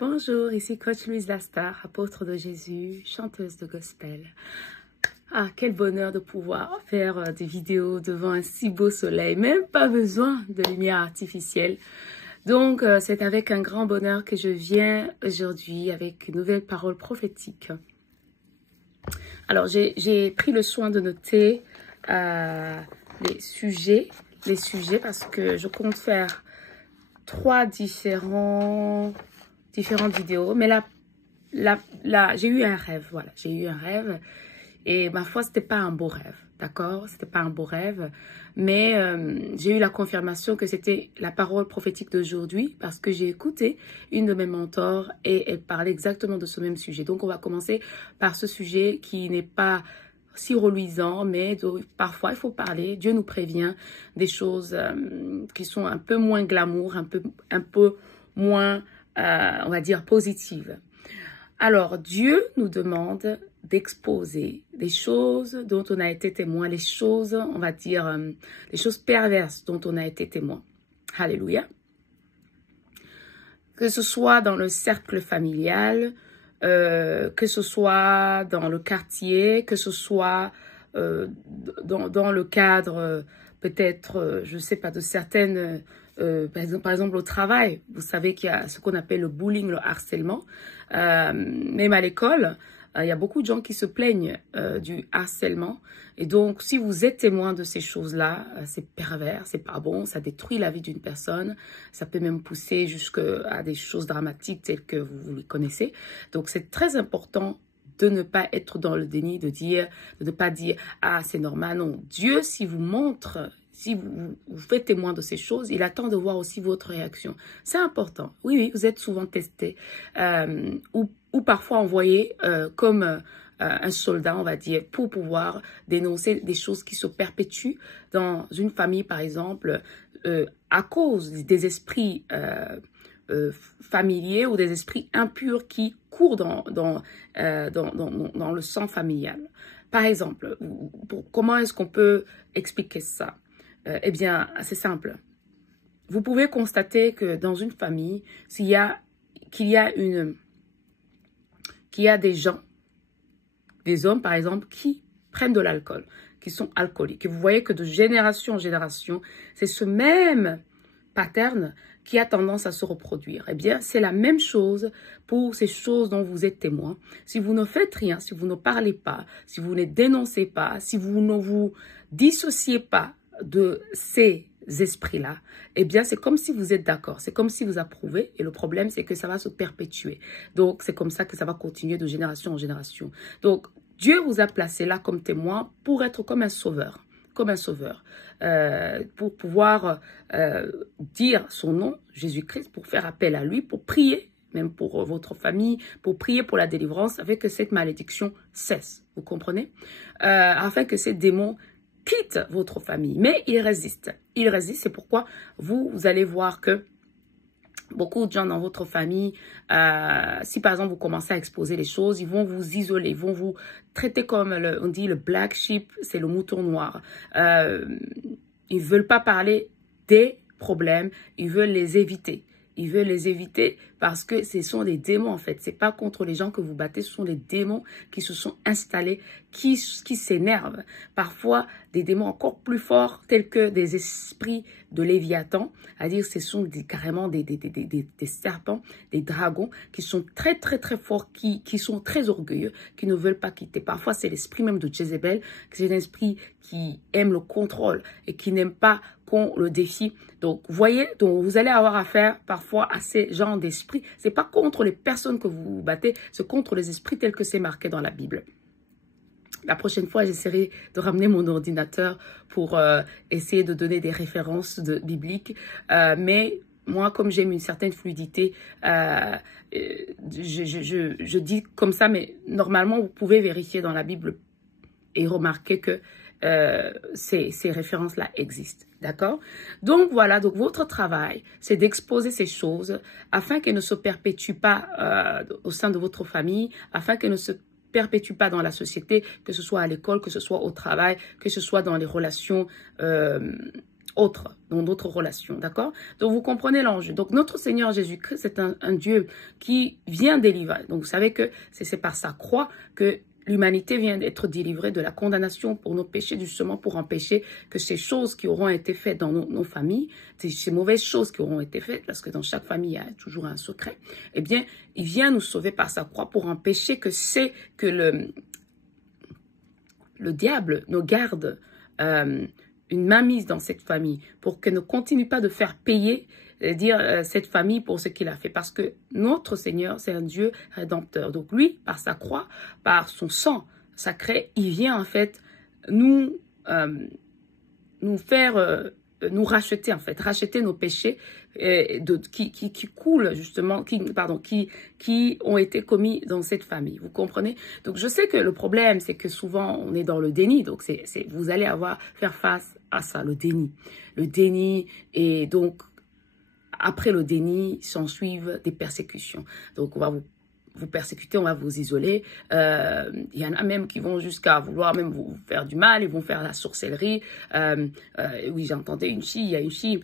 Bonjour, ici Coach Louise Lastar, apôtre de Jésus, chanteuse de gospel. Ah, quel bonheur de pouvoir faire des vidéos devant un si beau soleil, même pas besoin de lumière artificielle. Donc, c'est avec un grand bonheur que je viens aujourd'hui avec une nouvelle parole prophétique. Alors, j'ai pris le soin de noter les sujets parce que je compte faire 3 différentes vidéos. Mais là, j'ai eu un rêve, voilà, j'ai eu un rêve. Et ma foi, c'était pas un beau rêve, d'accord? C'était pas un beau rêve, mais j'ai eu la confirmation que c'était la parole prophétique d'aujourd'hui parce que j'ai écouté une de mes mentors et elle parlait exactement de ce même sujet. Donc, on va commencer par ce sujet qui n'est pas si reluisant, mais parfois, il faut parler. Dieu nous prévient des choses qui sont un peu moins glamour, un peu moins, on va dire, positives. Alors, Dieu nous demande d'exposer des choses dont on a été témoin, les choses, on va dire, les choses perverses dont on a été témoin. Alléluia. Que ce soit dans le cercle familial, que ce soit dans le quartier, que ce soit dans le cadre, peut-être, je ne sais pas, de certaines... par exemple, au travail, vous savez qu'il y a ce qu'on appelle le bullying, le harcèlement. Même à l'école, il y a beaucoup de gens qui se plaignent du harcèlement. Et donc, si vous êtes témoin de ces choses-là, c'est pervers, c'est pas bon, ça détruit la vie d'une personne. Ça peut même pousser jusqu'à des choses dramatiques telles que vous les connaissez. Donc, c'est très important de ne pas être dans le déni, de ne pas dire « Ah, c'est normal ». Non, Dieu, si vous montre... Si vous faites témoin de ces choses, il attend de voir aussi votre réaction. C'est important. Oui, vous êtes souvent testé ou parfois envoyé comme un soldat, on va dire, pour pouvoir dénoncer des choses qui se perpétuent dans une famille, par exemple, à cause des esprits familiers ou des esprits impurs qui courent dans le sang familial. Par exemple, comment est-ce qu'on peut expliquer ça? Eh bien, c'est simple. Vous pouvez constater que dans une famille, qu'il y a des gens, des hommes par exemple, qui prennent de l'alcool, qui sont alcooliques. Et vous voyez que de génération en génération, c'est ce même pattern qui a tendance à se reproduire. Eh bien, c'est la même chose pour ces choses dont vous êtes témoin. Si vous ne faites rien, si vous ne parlez pas, si vous ne dénoncez pas, si vous ne vous dissociez pas de ces esprits-là, eh bien, c'est comme si vous êtes d'accord. C'est comme si vous approuvez. Et le problème, c'est que ça va se perpétuer. Donc, c'est comme ça que ça va continuer de génération en génération. Donc, Dieu vous a placé là comme témoin pour être comme un sauveur. Pour pouvoir dire son nom, Jésus-Christ, pour faire appel à lui, pour prier, même pour votre famille, pour prier pour la délivrance, afin que cette malédiction cesse. Vous comprenez? Afin que ces démons quitte votre famille, mais il résiste. Il résiste, c'est pourquoi vous allez voir que beaucoup de gens dans votre famille, si par exemple vous commencez à exposer les choses, ils vont vous isoler, ils vont vous traiter comme, on dit le black sheep, c'est le mouton noir. Ils ne veulent pas parler des problèmes, ils veulent les éviter. Ils veulent les éviter parce que ce sont des démons en fait. Ce n'est pas contre les gens que vous battez, ce sont des démons qui se sont installés, qui s'énervent. Parfois, des démons encore plus forts tels que des esprits de Léviathan. C'est-à-dire ce sont carrément des serpents, des dragons qui sont très forts, qui sont très orgueilleux, qui ne veulent pas quitter. Parfois, c'est l'esprit même de Jézabel, c'est un esprit qui aime le contrôle et qui n'aime pas qu'on le défie. Donc, vous voyez, vous allez avoir affaire parfois à ces genres d'esprits. Ce n'est pas contre les personnes que vous vous battez, c'est contre les esprits tels que c'est marqué dans la Bible. La prochaine fois, j'essaierai de ramener mon ordinateur pour essayer de donner des références bibliques. Mais moi, comme j'aime une certaine fluidité, je dis comme ça, mais normalement, vous pouvez vérifier dans la Bible et remarquer que ces références-là existent. D'accord? Donc, voilà. Donc, votre travail, c'est d'exposer ces choses afin qu'elles ne se perpétuent pas au sein de votre famille, afin qu'elles ne se perpétuent pas dans la société, que ce soit à l'école, que ce soit au travail, que ce soit dans les relations autres, dans d'autres relations, d'accord? Donc, vous comprenez l'enjeu. Donc, notre Seigneur Jésus-Christ, c'est un Dieu qui vient délivrer. Donc, vous savez que c'est par sa croix que l'humanité vient d'être délivrée de la condamnation pour nos péchés, justement pour empêcher que ces choses qui auront été faites dans nos familles, ces mauvaises choses qui auront été faites, parce que dans chaque famille, il y a toujours un secret, eh bien, il vient nous sauver par sa croix pour empêcher que le diable nous garde une mainmise dans cette famille, pour qu'elle ne continue pas de faire payer cette famille pour ce qu'il a fait. Parce que notre Seigneur, c'est un Dieu rédempteur. Donc lui, par sa croix, par son sang sacré, il vient en fait nous racheter, en fait, racheter nos péchés qui coulent justement, qui ont été commis dans cette famille. Vous comprenez? Donc je sais que le problème, c'est que souvent on est dans le déni. Donc vous allez faire face à ça, le déni. Le déni, et donc après le déni, s'ensuivent des persécutions. Donc on va vous persécuter, on va vous isoler. Il y en a même qui vont jusqu'à vouloir même vous faire du mal, ils vont faire la sorcellerie. Oui, j'entendais il y a une fille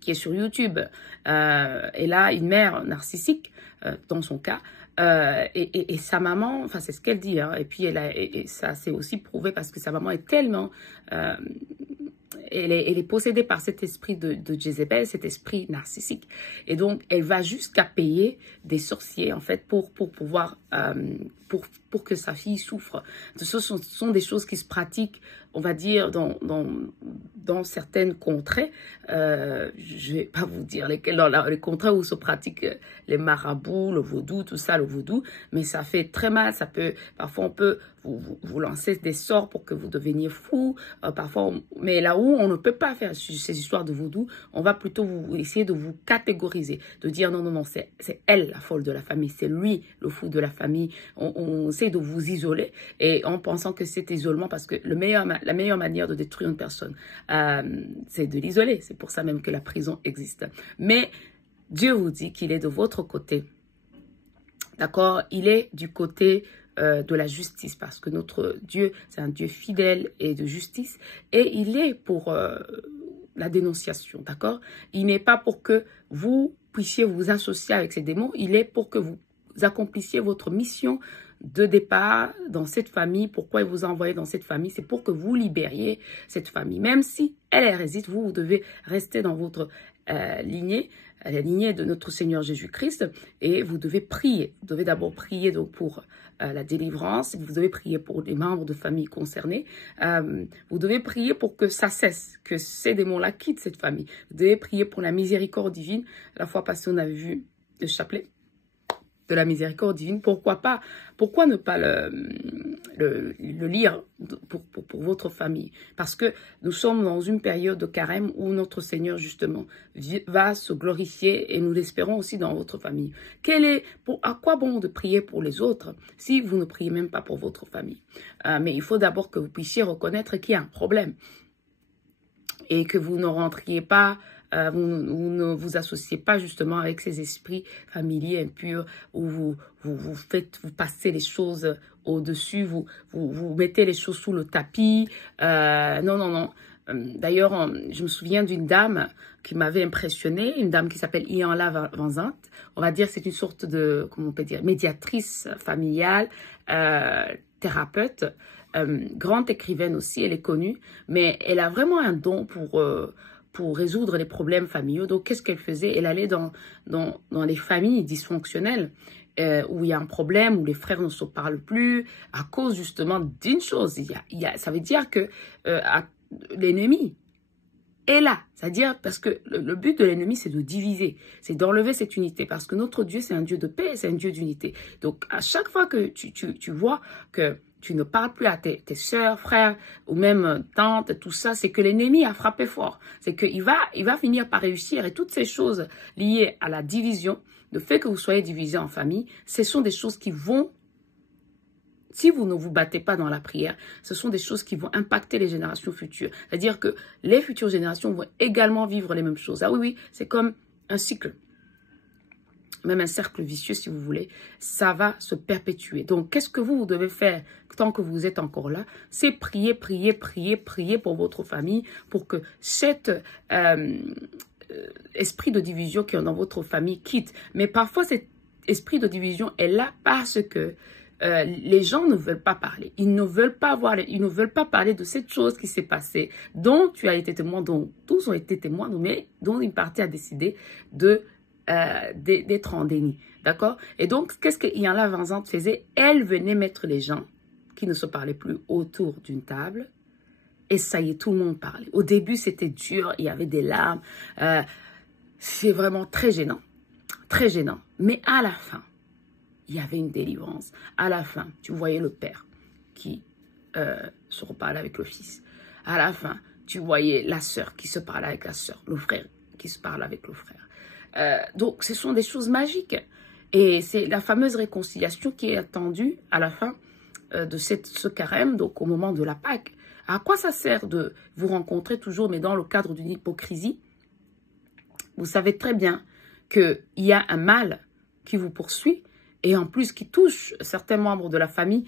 qui est sur YouTube. Elle a une mère narcissique, dans son cas. Et sa maman, enfin c'est ce qu'elle dit, hein, et puis et ça c'est aussi prouvé parce que sa maman est tellement... Elle est possédée par cet esprit de Jézabel, cet esprit narcissique. Et donc, elle va jusqu'à payer des sorciers, en fait, pour pouvoir, pour que sa fille souffre. Ce sont des choses qui se pratiquent, on va dire, dans certaines contrées. Je vais pas vous dire lesquelles, dans les contrées où se pratiquent les marabouts, le vaudou, tout ça, le vaudou. Mais ça fait très mal. Parfois, on peut vous lancer des sorts pour que vous deveniez fou. Mais là où on ne peut pas faire ces histoires de vaudou, on va plutôt essayer de vous catégoriser, de dire non, c'est elle la folle de la famille, c'est lui le fou de la famille. On essaie de vous isoler et en pensant que c'est isolement, parce que la meilleure manière de détruire une personne, c'est de l'isoler. C'est pour ça même que la prison existe. Mais Dieu vous dit qu'il est de votre côté. D'accord? Il est du côté de la justice, parce que notre Dieu, c'est un Dieu fidèle et de justice, et il est pour la dénonciation, d'accord? Il n'est pas pour que vous puissiez vous associer avec ces démons, il est pour que vous accomplissiez votre mission de départ dans cette famille. Pourquoi il vous a envoyé dans cette famille? C'est pour que vous libériez cette famille. Même si elle résiste, vous devez rester dans votre lignée, la lignée de notre Seigneur Jésus-Christ, et vous devez prier. Vous devez d'abord prier donc pour la délivrance, vous devez prier pour les membres de famille concernés, vous devez prier pour que ça cesse, que ces démons-là quittent cette famille. Vous devez prier pour la miséricorde divine. La fois passée, on avait vu le chapelet de la miséricorde divine. Pourquoi ne pas le lire pour votre famille? Parce que nous sommes dans une période de carême où notre Seigneur, justement, va se glorifier, et nous l'espérons aussi dans votre famille. À quoi bon de prier pour les autres si vous ne priez même pas pour votre famille? Mais il faut d'abord que vous puissiez reconnaître qu'il y a un problème et que vous ne rentriez pas, vous ne vous associez pas justement avec ces esprits familiers impurs où vous passez les choses au-dessus, vous mettez les choses sous le tapis. Non. D'ailleurs, je me souviens d'une dame qui m'avait impressionnée, une dame qui s'appelle Ianla Vanzant. On va dire c'est une sorte de, comment on peut dire, médiatrice familiale, thérapeute, grande écrivaine aussi, elle est connue, mais elle a vraiment un don pour résoudre les problèmes familiaux. Donc, qu'est-ce qu'elle faisait? Elle allait dans les familles dysfonctionnelles où il y a un problème, où les frères ne se parlent plus, à cause justement d'une chose. Ça veut dire que l'ennemi est là. C'est-à-dire parce que le but de l'ennemi, c'est de diviser, c'est d'enlever cette unité. Parce que notre Dieu, c'est un Dieu de paix, c'est un Dieu d'unité. Donc, à chaque fois que tu vois que tu ne parles plus à tes sœurs, frères, ou même tantes, tout ça, c'est que l'ennemi a frappé fort. C'est qu'il va finir par réussir. Et toutes ces choses liées à la division, le fait que vous soyez divisés en famille, ce sont des choses qui vont, si vous ne vous battez pas dans la prière, ce sont des choses qui vont impacter les générations futures. C'est-à-dire que les futures générations vont également vivre les mêmes choses. Ah oui, c'est comme un cycle. même un cercle vicieux si vous voulez, ça va se perpétuer. Donc, qu'est-ce que vous devez faire tant que vous êtes encore là? C'est prier, prier, prier, prier pour votre famille, pour que cet esprit de division qui est dans votre famille quitte. Mais parfois, cet esprit de division est là parce que les gens ne veulent pas parler. Ils ne veulent pas voir, ils ne veulent pas parler de cette chose qui s'est passée, dont tu as été témoin, dont tous ont été témoins, mais dont une partie a décidé d'être en déni. D'accord? Et donc, qu'est-ce que Iyanla Vanzant faisait? Elle venait mettre les gens qui ne se parlaient plus autour d'une table. Et ça y est, tout le monde parlait. Au début, c'était dur, il y avait des larmes. C'est vraiment très gênant. Très gênant. Mais à la fin, il y avait une délivrance. À la fin, tu voyais le père qui se reparlait avec le fils. À la fin, tu voyais la sœur qui se parlait avec la sœur, le frère qui se parle avec le frère. Donc, ce sont des choses magiques. Et c'est la fameuse réconciliation qui est attendue à la fin de ce carême, donc au moment de la Pâque. À quoi ça sert de vous rencontrer toujours, mais dans le cadre d'une hypocrisie? Vous savez très bien qu'il y a un mal qui vous poursuit et en plus qui touche certains membres de la famille.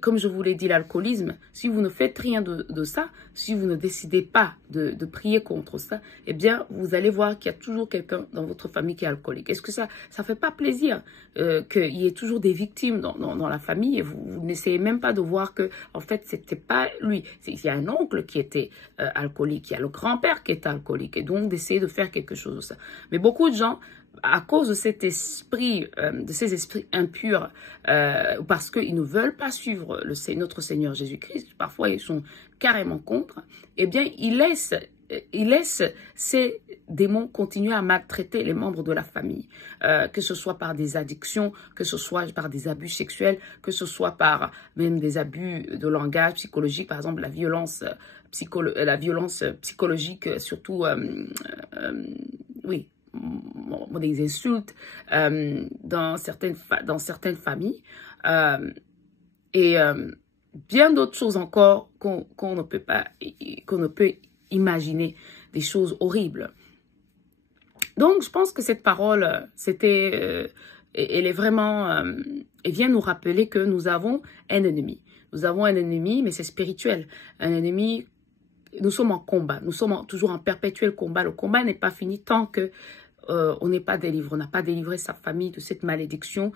Comme je vous l'ai dit, l'alcoolisme, si vous ne faites rien de ça, si vous ne décidez pas de prier contre ça, eh bien, vous allez voir qu'il y a toujours quelqu'un dans votre famille qui est alcoolique. Est-ce que ça fait pas plaisir qu'il y ait toujours des victimes dans la famille et vous n'essayez même pas de voir que, en fait, c'était pas lui. Il y a un oncle qui était alcoolique, il y a le grand-père qui est alcoolique et donc d'essayer de faire quelque chose de ça. Mais beaucoup de gens, à cause de cet esprit, de ces esprits impurs, parce qu'ils ne veulent pas suivre notre Seigneur Jésus-Christ, parfois ils sont carrément contre, eh bien ils laissent ces démons continuer à maltraiter les membres de la famille, que ce soit par des addictions, que ce soit par des abus sexuels, que ce soit par même des abus de langage psychologique, par exemple la violence psychologique, surtout, oui, des insultes dans certaines familles et bien d'autres choses encore qu'on ne peut imaginer, des choses horribles. Donc, je pense que cette parole, elle est vraiment, elle vient nous rappeler que nous avons un ennemi. Nous avons un ennemi, mais c'est spirituel. Un ennemi, nous sommes en combat. Nous sommes toujours en perpétuel combat. Le combat n'est pas fini tant que on n'est pas délivré. On n'a pas délivré sa famille de cette malédiction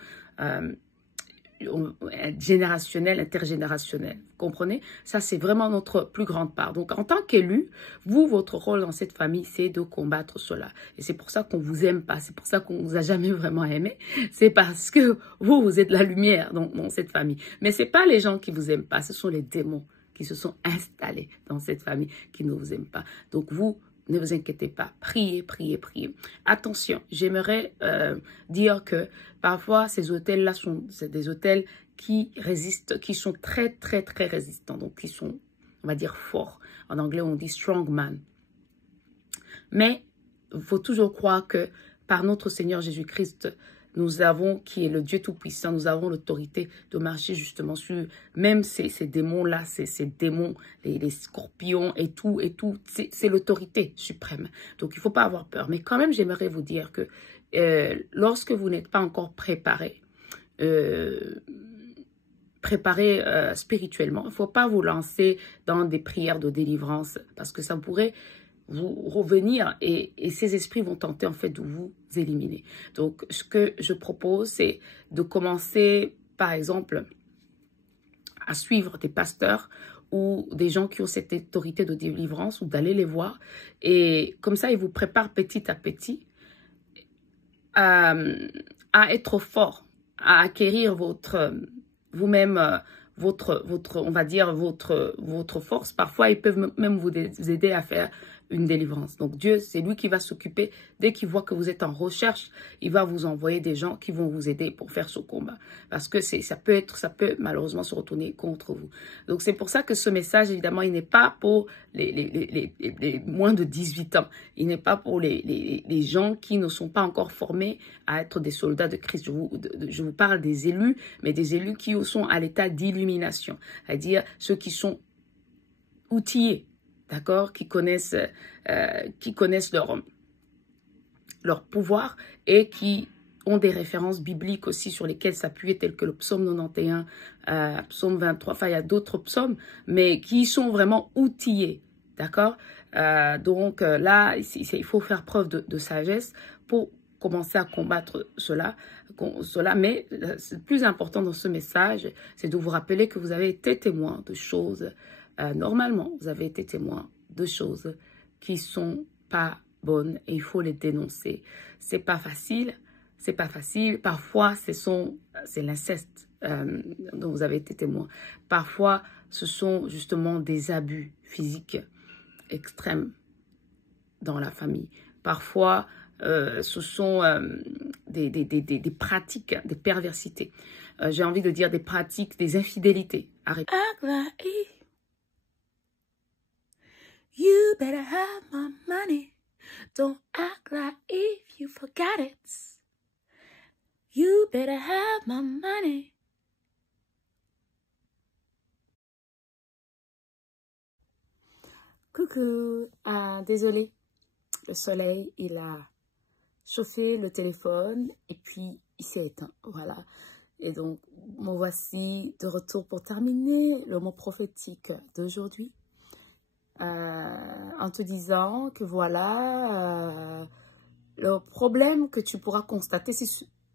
générationnelle, intergénérationnelle. Vous comprenez? Ça, c'est vraiment notre plus grande part. Donc, en tant qu'élu, votre rôle dans cette famille, c'est de combattre cela. Et c'est pour ça qu'on vous aime pas. C'est pour ça qu'on vous a jamais vraiment aimé. C'est parce que vous êtes la lumière dans cette famille. Mais c'est pas les gens qui vous aiment pas. Ce sont les démons qui se sont installés dans cette famille qui ne vous aiment pas. Donc, ne vous inquiétez pas, priez, priez, priez. Attention, j'aimerais dire que parfois ces hôtels-là sont des hôtels qui résistent, qui sont très, très, très résistants. Donc, qui sont, on va dire, forts. En anglais, on dit strong man. Mais il faut toujours croire que par notre Seigneur Jésus-Christ, nous avons, qui est le Dieu Tout-Puissant, nous avons l'autorité de marcher justement sur même ces démons-là, ces démons, les scorpions et tout, c'est l'autorité suprême. Donc, il ne faut pas avoir peur. Mais quand même, j'aimerais vous dire que lorsque vous n'êtes pas encore préparé spirituellement, il ne faut pas vous lancer dans des prières de délivrance parce que ça pourrait vous revenir et ces esprits vont tenter en fait de vous éliminer. Donc, ce que je propose, c'est de commencer, par exemple, à suivre des pasteurs ou des gens qui ont cette autorité de délivrance ou d'aller les voir. Et comme ça, ils vous préparent petit à petit à être fort, à acquérir vous-même, on va dire, votre force. Parfois, ils peuvent même vous aider à faire une délivrance. Donc Dieu, c'est lui qui va s'occuper. Dès qu'il voit que vous êtes en recherche, il va vous envoyer des gens qui vont vous aider pour faire ce combat. Parce que ça peut malheureusement se retourner contre vous. Donc c'est pour ça que ce message, évidemment, il n'est pas pour les moins de 18 ans. Il n'est pas pour les gens qui ne sont pas encore formés à être des soldats de Christ. Je vous parle des élus, mais des élus qui sont à l'état d'illumination. C'est-à-dire ceux qui sont outillés, d'accord, qui connaissent leur pouvoir et qui ont des références bibliques aussi sur lesquelles s'appuyer, telles que le psaume 91, psaume 23, enfin il y a d'autres psaumes, mais qui sont vraiment outillés, d'accord? Donc là, il faut faire preuve de sagesse pour commencer à combattre cela. Mais le plus important dans ce message, c'est de vous rappeler que vous avez été témoin de choses, normalement, vous avez été témoin de choses qui sont pas bonnes et il faut les dénoncer. C'est pas facile. C'est pas facile. Parfois, c'est l'inceste dont vous avez été témoin. Parfois, ce sont justement des abus physiques extrêmes dans la famille. Parfois, ce sont des pratiques, des perversités. J'ai envie de dire des pratiques, des infidélités. Arrêtez. You better have my money. Don't act like if you forgot it. You better have my money. Coucou, désolé, le soleil, il a chauffé le téléphone et puis il s'est éteint, voilà. Et donc, me voici de retour pour terminer le mot prophétique d'aujourd'hui. En te disant que voilà, le problème que tu pourras constater, c'est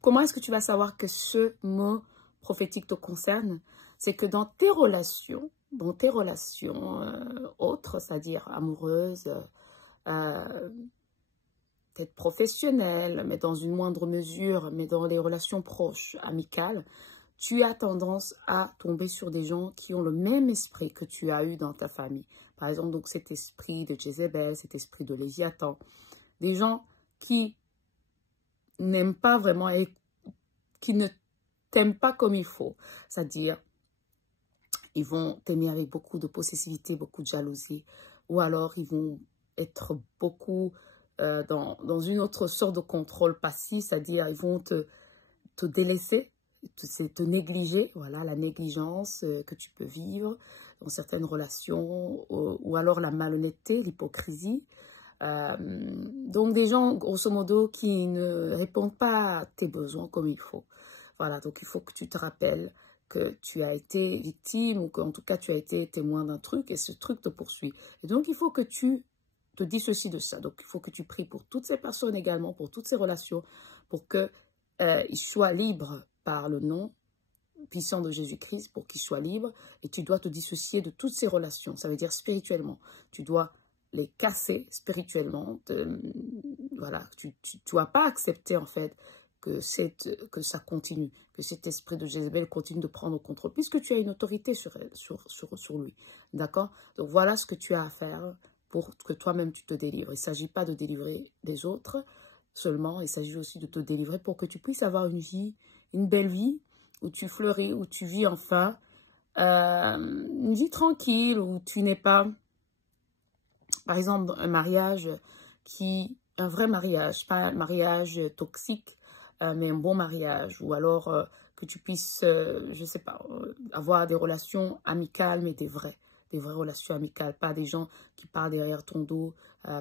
comment est-ce que tu vas savoir que ce mot prophétique te concerne? C'est que dans tes relations autres, c'est-à-dire amoureuses, peut-être professionnelles, mais dans une moindre mesure, mais dans les relations proches, amicales, tu as tendance à tomber sur des gens qui ont le même esprit que tu as eu dans ta famille. Par exemple, donc cet esprit de Jézabel, cet esprit de Léviathan. Des gens qui n'aiment pas vraiment et qui ne t'aiment pas comme il faut. C'est-à-dire, ils vont t'aimer avec beaucoup de possessivité, beaucoup de jalousie. Ou alors, ils vont être beaucoup dans une autre sorte de contrôle passif. C'est-à-dire, ils vont te délaisser, te négliger. Voilà, la négligence que tu peux vivre dans certaines relations. Ou alors la malhonnêteté, l'hypocrisie. Donc, des gens, grosso modo, qui ne répondent pas à tes besoins comme il faut. Voilà, donc il faut que tu te rappelles que tu as été victime ou qu'en tout cas tu as été témoin d'un truc et ce truc te poursuit. Et donc il faut que tu te dissocies de ça. Donc il faut que tu pries pour toutes ces personnes également, pour toutes ces relations, pour qu'ils soient libres par le nom puissant de Jésus-Christ, pour qu'ils soient libres. Et tu dois te dissocier de toutes ces relations. Ça veut dire spirituellement. Tu dois les casser spirituellement. Voilà, tu ne dois pas accepter en fait que ça continue, que cet esprit de Jézabel continue de prendre le contrôle, puisque tu as une autorité sur lui. D'accord? Donc voilà ce que tu as à faire pour que toi-même tu te délivres. Il ne s'agit pas de délivrer les autres seulement, il s'agit aussi de te délivrer pour que tu puisses avoir une belle vie, où tu fleuris, où tu vis enfin, une vie tranquille, où tu n'es pas, par exemple, un vrai mariage, pas un mariage toxique, mais un bon mariage, ou alors que tu puisses, je ne sais pas, avoir des relations amicales, mais des vraies relations amicales, pas des gens qui parlent derrière ton dos,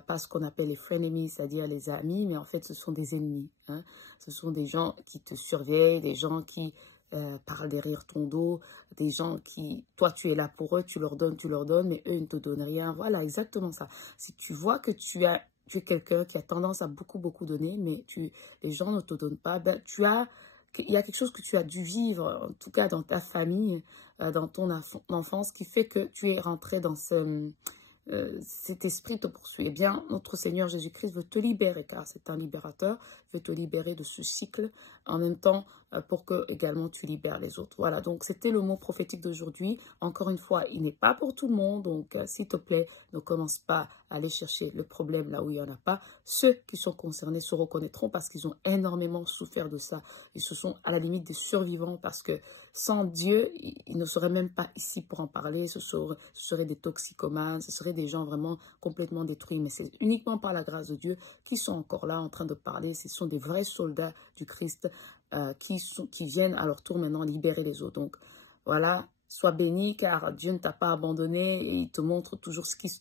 pas ce qu'on appelle les frenemies, c'est-à-dire les amis, mais en fait ce sont des ennemis. Hein. Ce sont des gens qui te surveillent, des gens qui parlent derrière ton dos, des gens qui, toi tu es là pour eux, tu leur donnes, mais eux ils ne te donnent rien. Voilà, exactement ça. Si tu vois que tu es quelqu'un qui a tendance à beaucoup donner, mais les gens ne te donnent pas, ben, il y a quelque chose que tu as dû vivre, en tout cas dans ta famille, dans ton enfance, qui fait que tu es rentré dans cet esprit te poursuit. Eh bien, notre Seigneur Jésus-Christ veut te libérer, car c'est un libérateur, veut te libérer de ce cycle, en même temps pour que également tu libères les autres. Voilà, donc c'était le mot prophétique d'aujourd'hui. Encore une fois, il n'est pas pour tout le monde, donc s'il te plaît, ne commence pas à aller chercher le problème là où il n'y en a pas. Ceux qui sont concernés se reconnaîtront parce qu'ils ont énormément souffert de ça. Ils se sont à la limite des survivants parce que sans Dieu, ils ne seraient même pas ici pour en parler. Ce seraient des toxicomanes, ce seraient des gens vraiment complètement détruits. Mais c'est uniquement par la grâce de Dieu qu'ils sont encore là en train de parler. Ce sont des vrais soldats du Christ qui viennent à leur tour maintenant libérer les autres. Donc voilà, sois béni car Dieu ne t'a pas abandonné et il te montre toujours ce qui se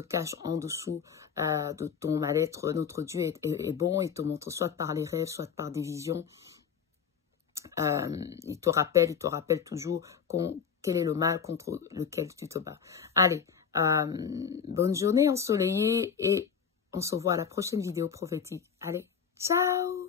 cache en dessous de ton mal-être. Notre Dieu est bon, il te montre soit par les rêves, soit par des visions. Il te rappelle toujours quel est le mal contre lequel tu te bats. Allez, bonne journée ensoleillée et on se voit à la prochaine vidéo prophétique. Allez, ciao!